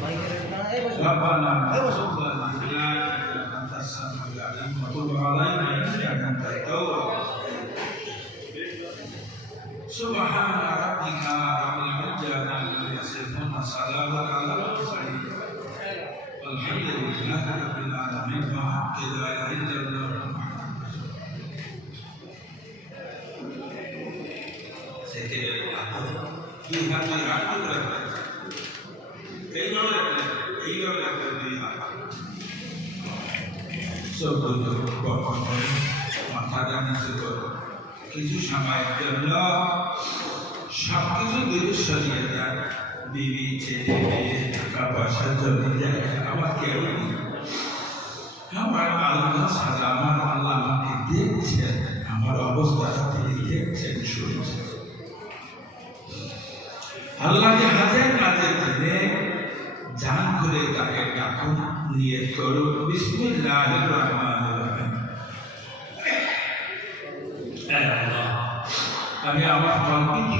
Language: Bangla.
ربنا هب لنا من لدنك أنت السميع العليم وتب علينا إنك أنت التواب. سبحان ربك رب العزة عما يصفون وسلام على المرسلين والحمد لله رب العالمين. وحق لا إله إلا الله কিছু সময়ের জন্য সবকিছু দূরে সরিয়ে দেন। বিবি, ছেলে, মেয়ে, টাকা পয়সা, জমি জায়গা আমার কেউ নেই। আমার আল্লাহ ছাড়া আমার আল্লাহ আমাকে দেখছেন, আমার অবস্থাটা তিনি দেখছেন, শুনছেন। আল্লাহকে হাজার কাজের দিনে জান করে তাকে ডাকুন, নিয়ত করুন বিসমিল্লাহির রহমানির রহিম। আমি আমার কলবি